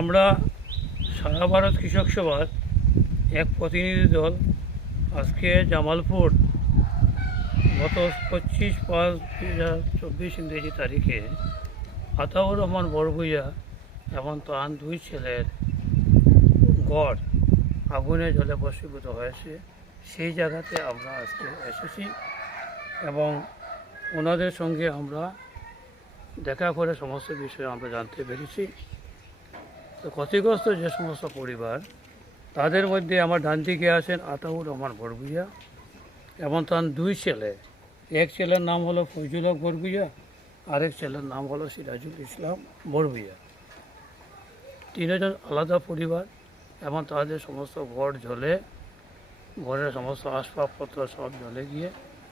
আমরা সারা ভারত কৃষক সভার এক প্রতিনিধি দল আজকে জামালপুর গত 25/5/2024 ইংরেজি তারিখে আতাউর রহমান বড়ভূইয়া এবং তার দুই ছেলের গড় আগুনে জ্বলে ভস্মীভূত হয়েছে। সেই জায়গাতে আমরা আজকে এসেছি এবং ওনাদের সঙ্গে আমরা দেখা করে সমস্ত বিষয়ে আমরা জানতে পেরেছি। তো ক্ষতিগ্রস্ত যে সমস্ত পরিবার, তাদের মধ্যে আমার ডান দিকে আছেন আতাউর রহমান বড়ভূইয়া এবং তার দুই ছেলে। এক ছেলের নাম হলো ফজলুল হক বড়ভূইয়া, আরেক ছেলের নাম হলো সিরাজুল ইসলাম বড়ভূইয়া। তিনজন আলাদা পরিবার এবং তাদের সমস্ত ঘর জ্বলে, ঘরের সমস্ত আসবাবপত্র সব জ্বলে গিয়ে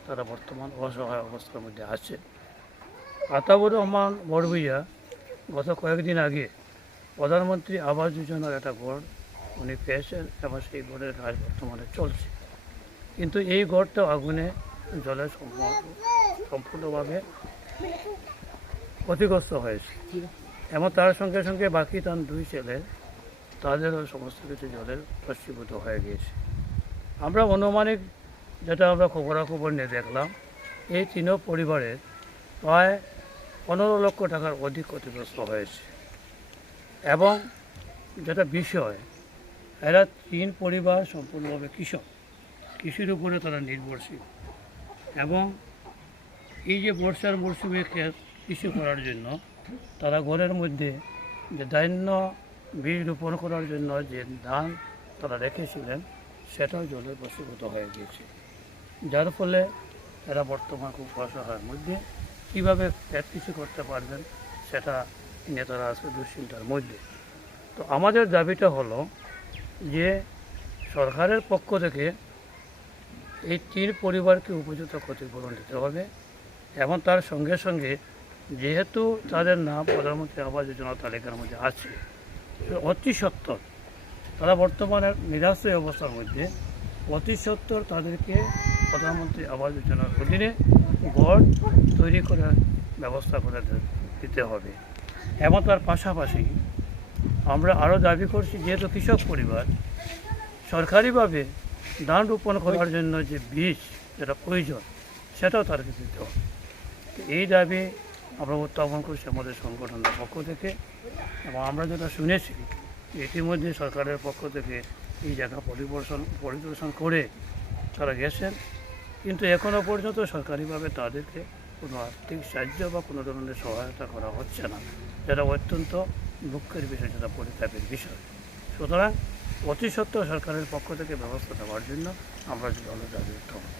তারা বর্তমান অসহায় অবস্থার মধ্যে আছে। আতাউর রহমান বড়ভূইয়া গত কয়েকদিন আগে প্রধানমন্ত্রী আবাস যোজনার একটা ঘর উনি পেয়েছেন এবং সেই ঘরের কাজ বর্তমানে চলছে, কিন্তু এই ঘরটা আগুনে জলে সম্পূর্ণভাবে ক্ষতিগ্রস্ত হয়েছে এবং তার সঙ্গে সঙ্গে বাকি তার দুই ছেলে, তাদেরও সমস্ত কিছু জলের ভস্মীভূত হয়ে গিয়েছে। আমরা অনুমানিক যেটা আমরা খবরাখবর নিয়ে দেখলাম, এই তিনও পরিবারের প্রায় 15 লক্ষ টাকার অধিক ক্ষতিগ্রস্ত হয়েছে। এবং যেটা বিষয়, এরা তিন পরিবার সম্পূর্ণভাবে কৃষক, কৃষির উপরে তারা নির্ভরশীল এবং এই যে বর্ষার মরশুমে কৃষি করার জন্য তারা ঘরের মধ্যে যে ধান্য বীজ রোপণ করার জন্য যে ধান তারা রেখেছিলেন সেটাও জলে ভস্মীভূত হয়ে গিয়েছে, যার ফলে এরা বর্তমান খুব অসহায়ের মধ্যে। কীভাবে কৃষি করতে পারবেন সেটা নিয়ে তারা আছে দুশ্চিন্তার মধ্যে। তো আমাদের দাবিটা হলো যে সরকারের পক্ষ থেকে এই তিন পরিবারকে উপযুক্ত ক্ষতিপূরণ দিতে হবে এবং তার সঙ্গে সঙ্গে যেহেতু তাদের নাম প্রধানমন্ত্রী আবাস যোজনা তালিকার মধ্যে আছে, অতি সত্বর তারা বর্তমানে নিরাশ্রয় অবস্থার মধ্যে, অতি সত্বর তাদেরকে প্রধানমন্ত্রী আবাস যোজনার অধীনে ঘর তৈরি করার ব্যবস্থা করে দিতে হবে। এবং তার পাশাপাশি আমরা আরও দাবি করছি, যেহেতু কৃষক পরিবার, সরকারিভাবে ধান রোপণ করার জন্য যে বীজ যেটা প্রয়োজন সেটাও তাদেরকে দিতে হবে। এই দাবি আমরা উত্থাপন করছি আমাদের সংগঠনের পক্ষ থেকে এবং আমরা যেটা শুনেছি ইতিমধ্যে সরকারের পক্ষ থেকে এই জায়গা পরিদর্শন করে তারা গেছেন, কিন্তু এখনও পর্যন্ত সরকারিভাবে তাদেরকে কোনো আর্থিক সাহায্য বা কোনো ধরনের সহায়তা করা হচ্ছে না, যেটা অত্যন্ত দুঃখের বিষয়, যেটা পরিতাপের বিষয়। সুতরাং অতি সত্ত্বর সরকারের পক্ষ থেকে ব্যবস্থা দেওয়ার জন্য আমরা দাবি উত্থাপন